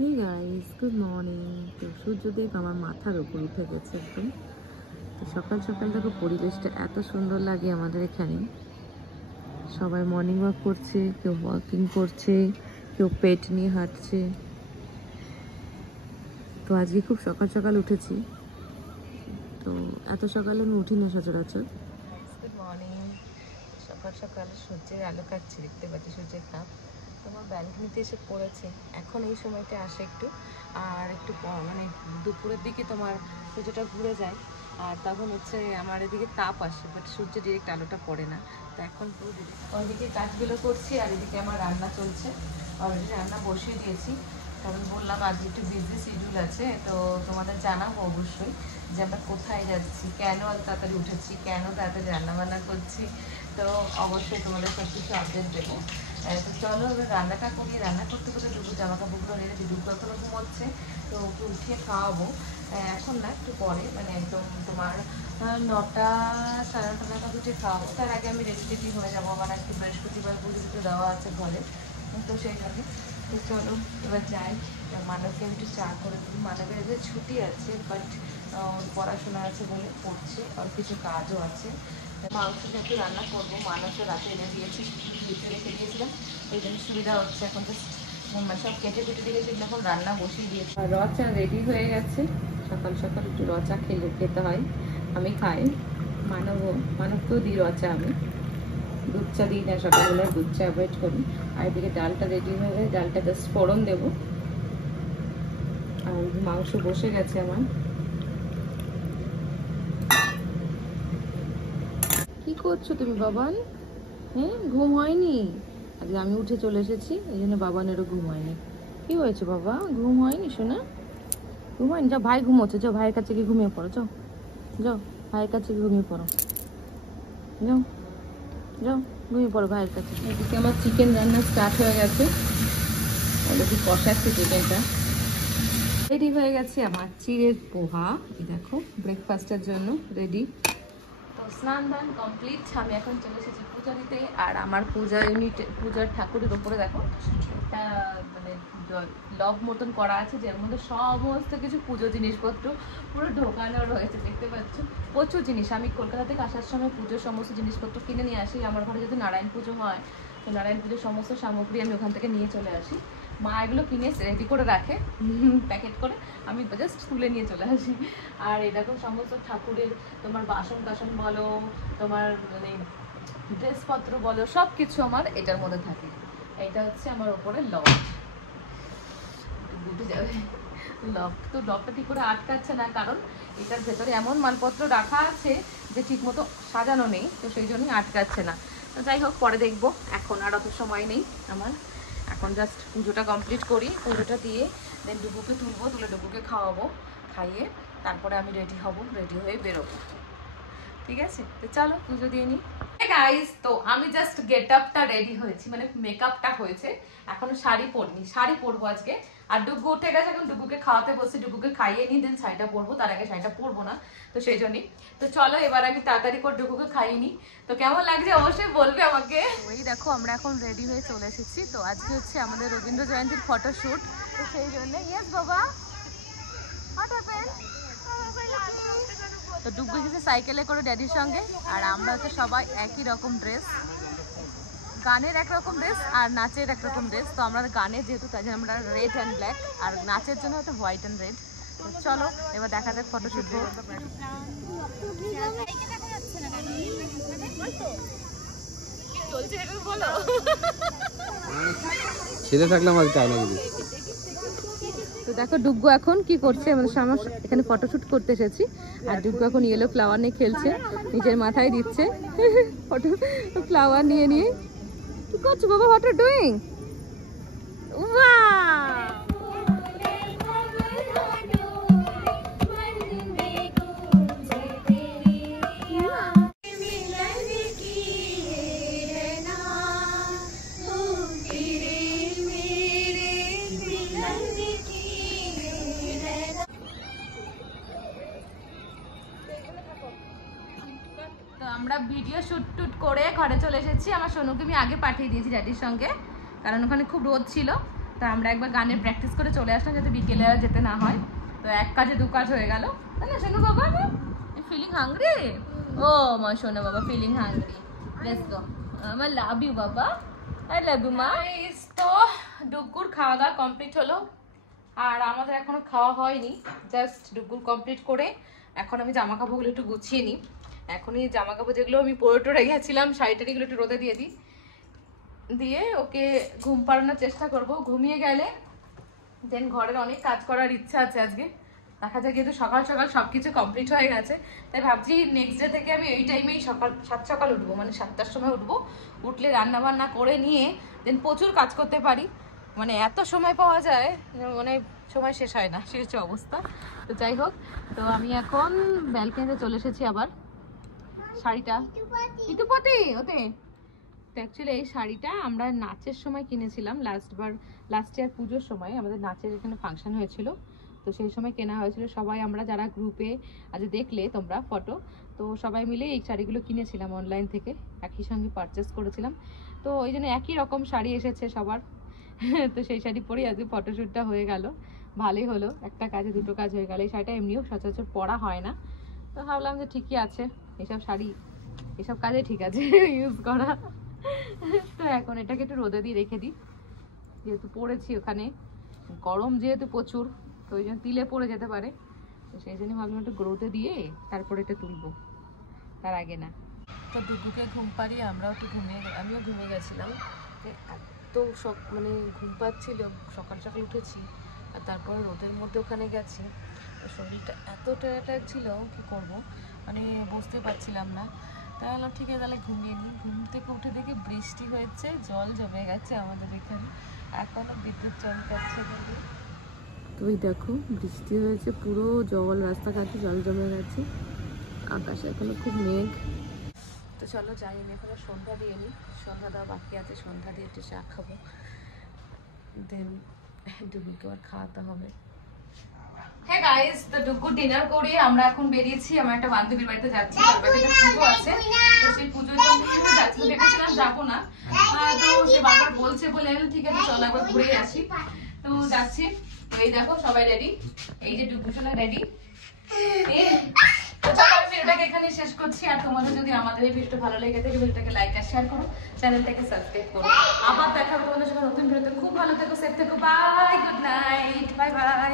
Hey guys, good morning. তো সূর্যদেব আমার মাথার উপর উঠে গেছে একদম। তো সকাল সকাল দেখো পরিবেশটা এত সুন্দর লাগে আমাদের এখানে। সবাই মর্নিং ওয়াক করছে, কেউ ওয়াকিং করছে, কেউ পেট নিয়ে হাঁটছে। তো আজকে খুব সকাল সকাল উঠেছি। তো এত সকালে আমি উঠি না সচরাচর। Good morning. সকাল সকাল সূর্যের আলো কাটছে, দেখতে পাচ্ছি সূর্যের তাপ। তোমার ব্যালকনিতে এসে পড়েছে। এখন এই সময়টা আসে একটু, আর একটু মানে দুপুরের দিকে তোমার সূর্যটা ঘুরে যায়, আর তখন হচ্ছে আমার এদিকে তাপ আসে, বাট সূর্য ডিরেক্ট আলোটা পড়ে না। তো এখন পুরো ওইদিকে কাজগুলো করছি, আর এদিকে আমার রান্না চলছে। অলরেডি রান্না বসিয়ে দিয়েছি, কারণ বললাম আজকে একটু বিজি শিডিউল আছে। তো তোমাদের জানাবো অবশ্যই যে আমরা কোথায় যাচ্ছি, কেন এত তাড়াতাড়ি উঠেছি, কেন তাড়াতাড়ি রান্নাবান্না করছি। তো অবশ্যই তোমাদের সব কিছু আপডেট দেবো। তো চলো এবার রান্নাটা করি। রান্না করতে করতে ডুবু জামা কাপড়গুলো নিয়ে ডুবু এখনো ঘুমোচ্ছে, তো ওকে উঠিয়ে খাওয়াবো। এখন না, একটু পরে, মানে একদম তোমার 9টা সাড়ে 9টা নাগাদ উঠে খাওয়াবো। তার আগে আমি রেডি হয়ে যাবো। আমার আজকে বৃহস্পতিবার পুজো টুজো দেওয়া আছে ঘরে, তো সেই জন্যে। তো চলো এবার যাই, মানবকে একটু চা করে দিই। মানবের এদের ছুটি আছে, বাট পড়াশোনা আছে বলে পড়ছে, আর কিছু কাজও আছে। মাংসটা একটু রান্না করবো। মাংসটা রাতে এনে দিয়েছি, ভিতরে রেখে দিয়েছিলাম, ওই জন্য সুবিধা হচ্ছে। এখন জাস্ট মানে সব কেটে কুটে দিয়েছি, এখন রান্না বসিয়ে দিয়েছি। আর রচা রেডি হয়ে গেছে। সকাল সকাল একটু রচা খেতে হয়, আমি খাই। মানবকেও দিই রচা। আমি দুধ চা দিই না সকালবেলা, দুধ চা অ্যাভয়েড করি। আর এদিকে ডালটা রেডি হয়ে গেছে, ডালটা জাস্ট ফোড়ন দেবো। আর মাংস বসে গেছে আমার। কি করছো তুমি বাবান? হ্যাঁ, ঘুম হয়নি? আজকে আমি উঠে চলে এসেছি, এই জন্য বাবানেরও ঘুম হয়নি। কি হয়েছে বাবা, ঘুম হয়নি শোনা? ঘুম হয়নি? যাও, ভাই ঘুমোচ্ছে, যাও ভাইয়ের কাছে গিয়ে ঘুমিয়ে পড়ো। যাও যাও, ভাইয়ের কাছে গিয়ে ঘুমিয়ে পড়ো। যাও যাও, ঘুমিয়ে পড়ো ভাইয়ের কাছে। এদিকে আমার চিকেন রান্না স্টার্ট হয়ে গেছে, অলরেডি কষাচ্ছে চিকেনটা। রেডি হয়ে গেছে আমার চিড়ের পোহা, এই দেখো ব্রেকফাস্টের জন্য রেডি। তো স্নান দান কমপ্লিট, আমি এখন চলে এসেছি পূজা দিতে। আর আমার পূজার ঠাকুরের ওপরে দেখো একটা মানে লব মতন করা আছে, যার মধ্যে সমস্ত কিছু পুজো জিনিসপত্র পুরো ঢোকানো রয়েছে, দেখতে পাচ্ছ। প্রচুর জিনিস। আমি কলকাতা থেকে আসার সময় পুজোর সমস্ত জিনিসপত্র কিনে নিয়ে আসি। আমার ঘরে যদি নারায়ণ পুজো হয়, তো নারায়ণ পুজোর সমস্ত সামগ্রী আমি ওখান থেকে নিয়ে চলে আসি। মা এগুলো কিনে রেডি করে রাখে প্যাকেট করে, আমি জাস্ট তুলে নিয়ে চলে আসি। আর এরকম সমস্ত ঠাকুরের তোমার বাসন টাসন বলো, তোমার মানে ড্রেসপত্র বলো, সব কিছু আমার এটার মধ্যে থাকে। এটা হচ্ছে আমার ওপরে লক, ডুবে যাবে। লকটা ঠিক করে আটকাচ্ছে না, কারণ এটার ভেতরে এমন মালপত্র রাখা আছে যে ঠিক মতো সাজানো নেই, তো সেই জন্যই আটকাচ্ছে না। তো যাই হোক, পরে দেখবো, এখন আর অত সময় নেই আমার। এখন জাস্ট পুজোটা কমপ্লিট করি, পুজোটা দিয়ে দেন ডুবুকে তুলবো, তুলে ডুবুকে খাওয়াবো, খাইয়ে তারপরে আমি রেডি হব, রেডি হয়ে বেরোবো। ঠিক আছে, তো চলো পুজো দিয়ে নিই। গাইস, তো আমি জাস্ট গেট আপটা রেডি হয়েছি, মানে মেকআপটা হয়েছে, এখনো শাড়ি পরিনি। শাড়ি পরবো আজকে। আর ডুগু উঠে গেছে, এখন ডুগুকে খাওয়াতে বসে, ডুগুকে খাইয়ে নিই, দেন শাড়িটা পরবো। তার আগে শাড়িটা পরবো না, তো সেই জন্যই। তো চলো এবার আমি তাড়াতাড়ি করে ডুগুকে খাইয়ে নিই। তো কেমন লাগছে অবশ্যই বলবে আমাকে। ওই দেখো, আমরা এখন রেডি হয়ে চলে এসেছি। তো আজকে হচ্ছে আমাদের রবীন্দ্র জয়ন্তীর ফটোশুট, তো সেই জন্য। ইয়েস বাবা, হোয়াট হ্যাপেন্ড? তো ডুগু এসেছে সাইকেলে করে ড্যাডির সঙ্গে, আর আমরা হচ্ছে সবাই একই রকম ড্রেস। গানের একরকম ড্রেস আর নাচের একরকম ড্রেস। তো আমরা গানের যেহেতু, তাই জন্য আমরা রেড অ্যান্ড ব্ল্যাক, আর নাচের জন্য হচ্ছে হোয়াইট অ্যান্ড রেড। তো চলো এবার দেখা যাক ফটোশুট হোক। ছেলে থাকলাম আর চাই না কিছু। তো দেখো ডুগ্গু এখন কি করছে, আমাদের সামনে এখানে ফটোশুট করতে এসেছি, আর ডুগ্গু এখন ইয়েলো ফ্লাওয়ার নিয়ে খেলছে, নিজের মাথায় দিচ্ছে ফটো ফ্লাওয়ার নিয়ে নিয়ে। কি করছো বাবা, হোয়াট আর ডুইং? তো আমরা ভিডিও শুট করে ঘরে চলে এসেছি। আমার সোনুকে আমি আগে পাঠিয়ে দিয়েছি ড্যাডির সঙ্গে, কারণ ওখানে খুব রোদ ছিল। তো আমরা একবার গানের প্র্যাকটিস করে চলে আসলাম যাতে বিকেলে আর যেতে না হয়। তো এক কাজে দু কাজ হয়ে গেল, তাই না শোনো বাবা? Feeling hungry? ও মা শোনো বাবা, ফিলিং হাংরি, লেটস গো। আমার লাভ ইউ বাবা, আই লাভ ইউ মা। তো ডুগুর খাওয়া দাওয়া কমপ্লিট হলো, আর আমাদের এখনো খাওয়া হয়নি। জাস্ট ডুগুর কমপ্লিট করে এখন আমি জামা কাপড়গুলো একটু গুছিয়ে নিই। এখন এই জামা কাপড় যেগুলো আমি পরে টরে গেছিলাম, শাড়িটারিগুলো একটু রোদে দিয়ে দিই, দিয়ে ওকে ঘুম পাড়ানোর চেষ্টা করব। ঘুমিয়ে গেলে দেন ঘরের অনেক কাজ করার ইচ্ছা আছে আজকে, দেখা যায় কিন্তু সকাল সকাল সবকিছু কমপ্লিট হয়ে গেছে। তাই ভাবছি নেক্সট ডে থেকে আমি এই টাইমেই সকাল উঠবো, মানে 7টার সময় উঠবো। উঠলে রান্না বান্না করে নিয়ে দেন প্রচুর কাজ করতে পারি, মানে এত সময় পাওয়া যায়, মানে সময় শেষ হয় না, শেষ অবস্থা। তো যাই হোক, তো আমি এখন ব্যালকনিতে চলে এসেছি। আবার শাড়িটা ইটুপতি ওতে, তো অ্যাকচুয়ালি এই শাড়িটা আমরা নাচের সময় কিনেছিলাম, লাস্ট ইয়ার পুজোর সময় আমাদের নাচের এখানে ফাংশন হয়েছিল, তো সেই সময় কেনা হয়েছিল। সবাই আমরা যারা গ্রুপে আজ দেখলে তোমরা ফটো, তো সবাই মিলে এই শাড়িগুলো কিনেছিলাম অনলাইন থেকে, একই সঙ্গে পারচেস করেছিলাম। তো ওই জন্য একই রকম শাড়ি এসেছে সবার। তো সেই শাড়ি পরেই আজকে ফটোশ্যুটটা হয়ে গেল, ভালোই হলো, একটা কাজে দুটো কাজ হয়ে গেল। এই শাড়িটা এমনিও সচরাচর পরা হয় না, তো ভাবলাম যে ঠিকই আছে, এসব শাড়ি এসব কাজে ঠিক আছে ইউজ করা। তো এখন এটাকে একটু রোদে দিয়ে রেখে দিই, যেহেতু পড়েছি ওখানে, গরম যেহেতু প্রচুর, তো ওই জন্য তিলে পড়ে যেতে পারে, তো সেই জন্য ভাবলাম একটু রোদে দিয়ে তারপরে এটা তুলবো, তার আগে না। তো ডুগুকে ঘুম পাড়িয়ে আমিও ঘুমিয়ে গেছিলাম। এত মানে ঘুম পাচ্ছিল, সকাল সকাল উঠেছি আর তারপরে রোদের মধ্যে ওখানে গেছি, শরীরটা এত টায়ার্ড ছিল, কি করব, মানে বুঝতে পারছিলাম না। তাই বললাম ঠিক আছে তাহলে ঘুমিয়ে নিই। ঘুম থেকে উঠে দেখি বৃষ্টি হয়েছে, জল জমে গেছে আমাদের এখানে, এখনো বিদ্যুৎ চমকাচ্ছে। তো ওই দেখো বৃষ্টি হয়েছে, পুরো জল, রাস্তাঘাটে জল জমে গেছে, আকাশে এখনো খুব মেঘ। তো চলো যাই, আমি এখনো সন্ধ্যা দিয়ে নিই, সন্ধ্যা দেওয়া বাকি আছে, সন্ধ্যা দিয়ে একটু চা খাবো, দেন ডুগুকে আবার খাওয়াতে হবে। হ্যাঁ গাইস, তো ডুগু ডিনার করে আমরা এখন বেরিয়েছি, আমার একটা বান্ধবীর বাড়িতে যাচ্ছি, পুজো আছে, তো সেই পুজোর জন্য যাচ্ছি। ভেবেছিলাম যাবো না, তো সে বারবার বলছে বলে ঠিক আছে চলো একবার ঘুরে আসি, তো যাচ্ছি। তো এই দেখো সবাই রেডি, এই যে ডুগু সোনা রেডি। ভিডিওটাকে এখানে শেষ করছি, আর তোমাদের যদি আমাদের এই ভিডিওটা ভালো লেগে থাকে ভিডিওটাকে লাইক আর শেয়ার করো, চ্যানেলটাকে সাবস্ক্রাইব করো। আবার দেখা হবে তোমাদের সাথে নতুন ভিডিওতে। খুব ভালো থেকো, সেফ থেকো, bye, good night, bye by.